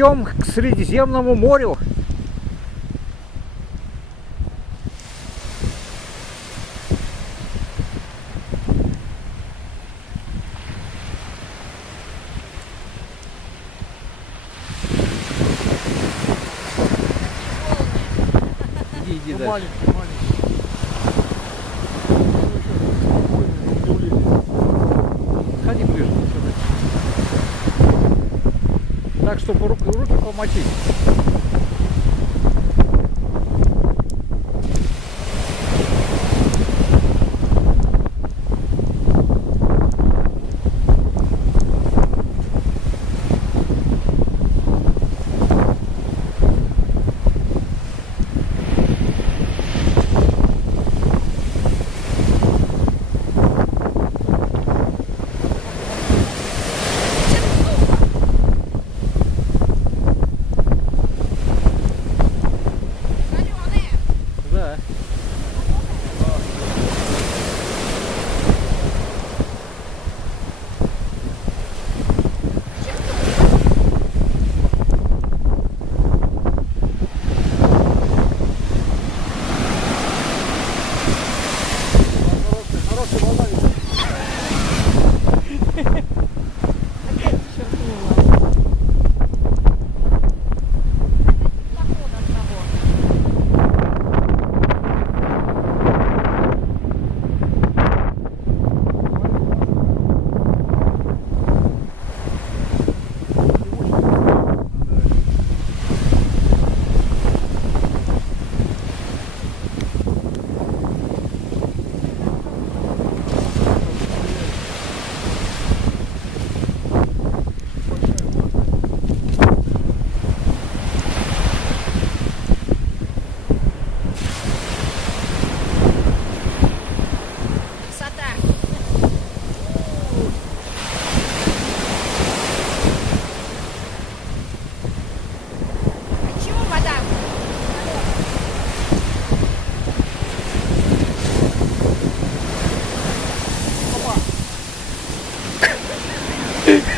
идем к Средиземному морю. Иди, иди дальше. Так, чтобы руки, руки помочить.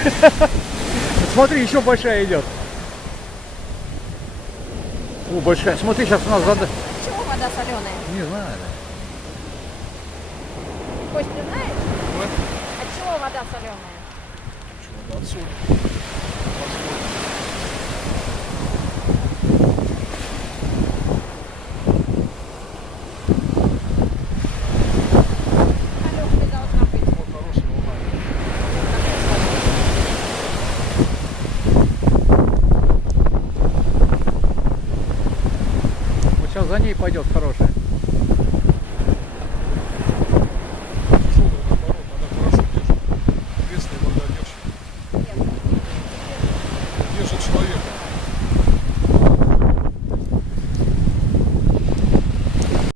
Смотри, еще большая идет. О, большая. Смотри, сейчас у нас зада... Чего вода соленая? Не знаю. Кость, ты знаешь? От чего вода соленая? Чего, да, отсюда. за ней пойдет хорошая. Держит человек.